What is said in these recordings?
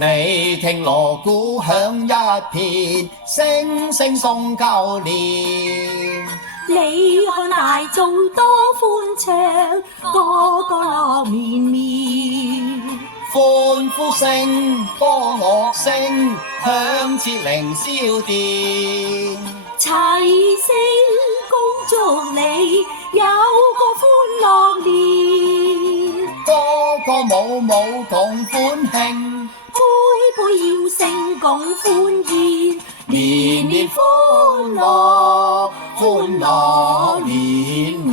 你聽鑼鼓響一片，聲聲送舊年。你看大眾多歡暢，個個樂綿綿。歡呼聲、歌樂聲，響徹凌霄殿。齊聲恭祝你有個歡樂年，歌歌舞舞共歡慶，杯杯要聲共歡宴，年年歡樂，歡樂連綿。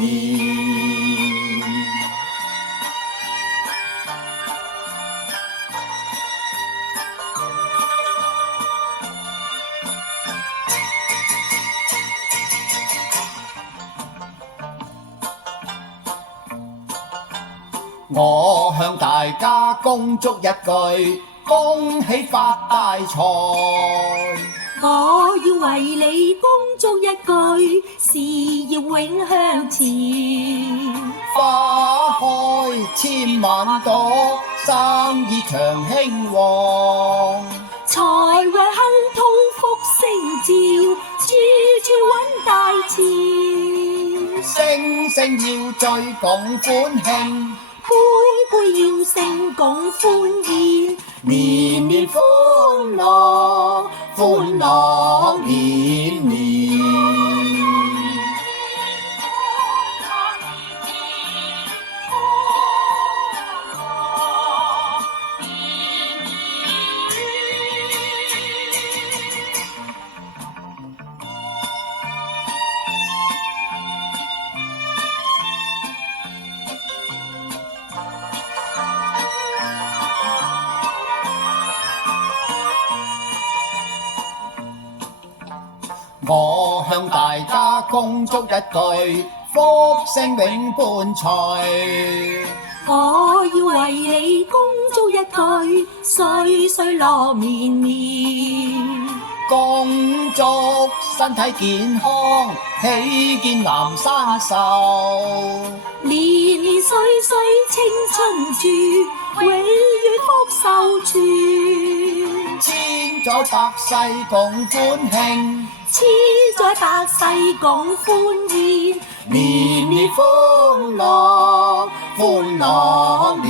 我向大家恭祝一句，恭喜發大財。我要為你恭祝一句，事業永向前。花開千萬朵，生意長興旺。財運亨通福星照，處處揾大錢。聲聲要醉共歡慶，杯杯要聲共歡宴，年年歡樂，歡樂連綿。我向大家恭祝一句，福星永伴隨。我要為你恭祝一句，歲歲樂綿綿。恭祝身體健康，喜見南山壽。年年歲歲青春住，永遠福壽存。千載百世共歡慶，千載百世共歡宴，年年歡樂，歡樂連